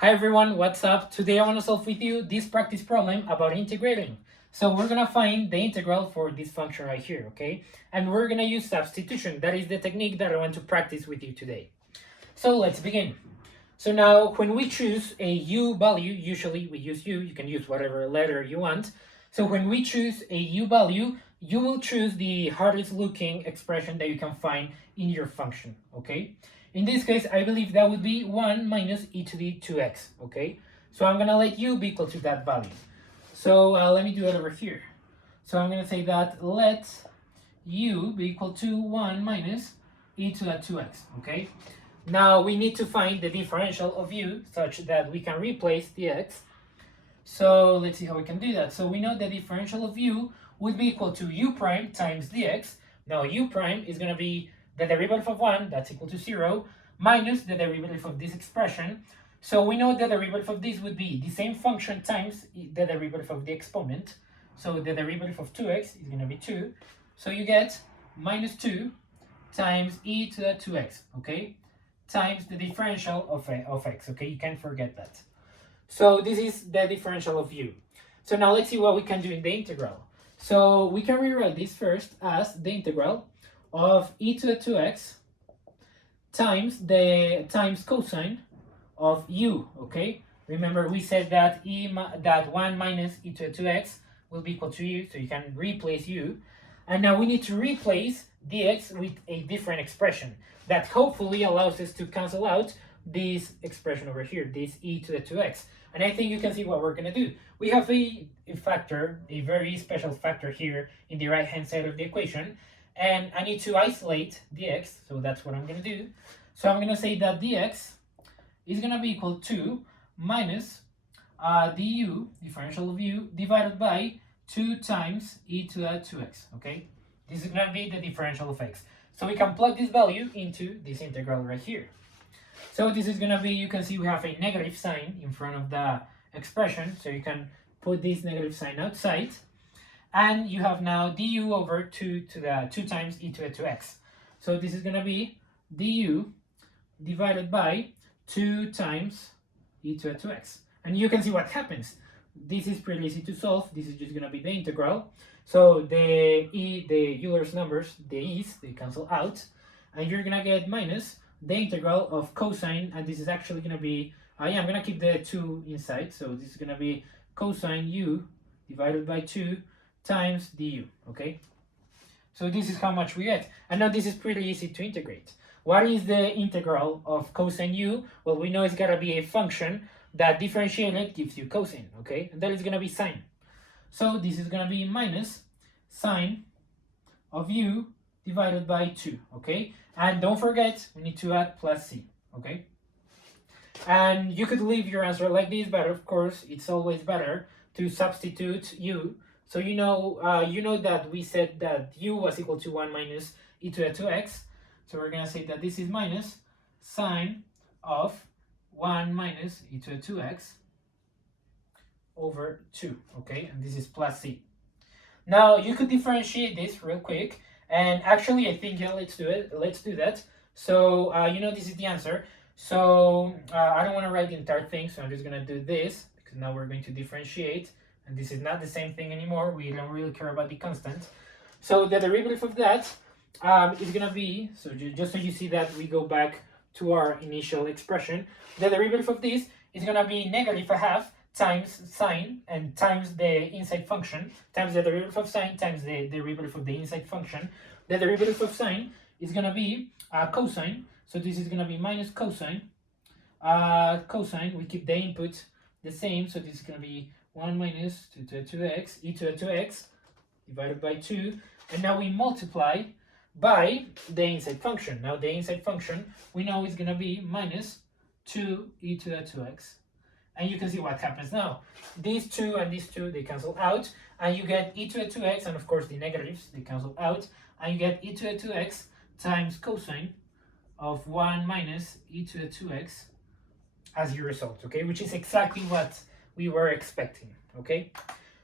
Hi everyone, what's up? Today I want to solve with you this practice problem about integrating. So we're going to find the integral for this function right here, okay? And we're going to use substitution. That is the technique that I want to practice with you today. So let's begin. So now when we choose a u value, usually we use u, you can use whatever letter you want. So when we choose a u value, you will choose the hardest looking expression that you can find in your function, okay? In this case, I believe that would be 1 minus e to the 2x, okay? So I'm going to let u be equal to that value. So let me do it over here. So I'm going to say that let u be equal to 1 minus e to the 2x, okay? Now we need to find the differential of u such that we can replace the x. So let's see how we can do that. So we know the differential of u would be equal to u prime times dx. Now u prime is going to be the derivative of 1, that's equal to 0, minus the derivative of this expression. So we know the derivative of this would be the same function times the derivative of the exponent. So the derivative of 2x is going to be 2. So you get minus 2 times e to the 2x, okay? Times the differential of x, okay? You can't forget that. So this is the differential of u. So now let's see what we can do in the integral. So we can rewrite this first as the integral of e to the 2x times cosine of u, okay? Remember we said that that 1 minus e to the 2x will be equal to u, so you can replace u. And now we need to replace dx with a different expression that hopefully allows us to cancel out this expression over here, this e to the 2x. And I think you can see what we're going to do. We have a factor, a very special factor here in the right hand side of the equation. And I need to isolate dx, so that's what I'm going to do. So I'm going to say that dx is going to be equal to minus du, differential of u, divided by 2 times e to the 2x, okay? This is going to be the differential of x. So we can plug this value into this integral right here. So this is going to be, you can see we have a negative sign in front of the expression, so you can put this negative sign outside. And you have now du over 2 times e to the 2x. So this is going to be du divided by 2 times e to the 2x. And you can see what happens. This is pretty easy to solve. This is just going to be the integral. So the Euler's numbers, the e's, they cancel out. And you're going to get minus the integral of cosine. And this is actually going to be, I'm going to keep the 2 inside. So this is going to be cosine u divided by 2 times du, okay? So this is how much we get. And now this is pretty easy to integrate. What is the integral of cosine u? Well, we know it's got to be a function that differentiated gives you cosine, okay? And that is going to be sine. So this is going to be minus sine of u divided by 2, okay? And don't forget, we need to add plus c, okay? And you could leave your answer like this, but of course, it's always better to substitute u. So you know that we said that u was equal to 1 minus e to the 2x. So we're going to say that this is minus sine of 1 minus e to the 2x over 2, okay? And this is plus c. Now you could differentiate this real quick. And actually, I think, yeah, let's do it. Let's do that. So, this is the answer. So I don't want to write the entire thing, so I'm just going to do this because now we're going to differentiate. And this is not the same thing anymore. We don't really care about the constant. So the derivative of that is going to be, so just so you see that we go back to our initial expression, the derivative of this is going to be negative a half times sine and times the inside function, times the derivative of sine times the derivative of the inside function. The derivative of sine is going to be cosine. So this is going to be minus cosine. Cosine, we keep the input the same. So this is going to be 1 minus 2 to the 2x, e to the 2x, divided by 2. And now we multiply by the inside function. Now the inside function, we know is going to be minus 2 e to the 2x. And you can see what happens now. These 2 and these 2, they cancel out. And you get e to the 2x, and of course the negatives, they cancel out. And you get e to the 2x times cosine of 1 minus e to the 2x as your result, okay? Which is exactly what we were expecting, okay?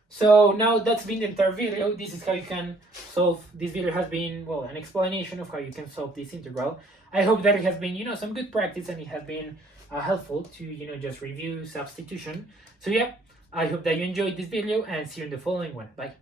So now that's been the entire video. This is how you can solve. This video has been, well, an explanation of how you can solve this integral. I hope that it has been, some good practice, and it has been helpful to just review substitution. So yeah, I hope that you enjoyed this video and see you in the following one. Bye.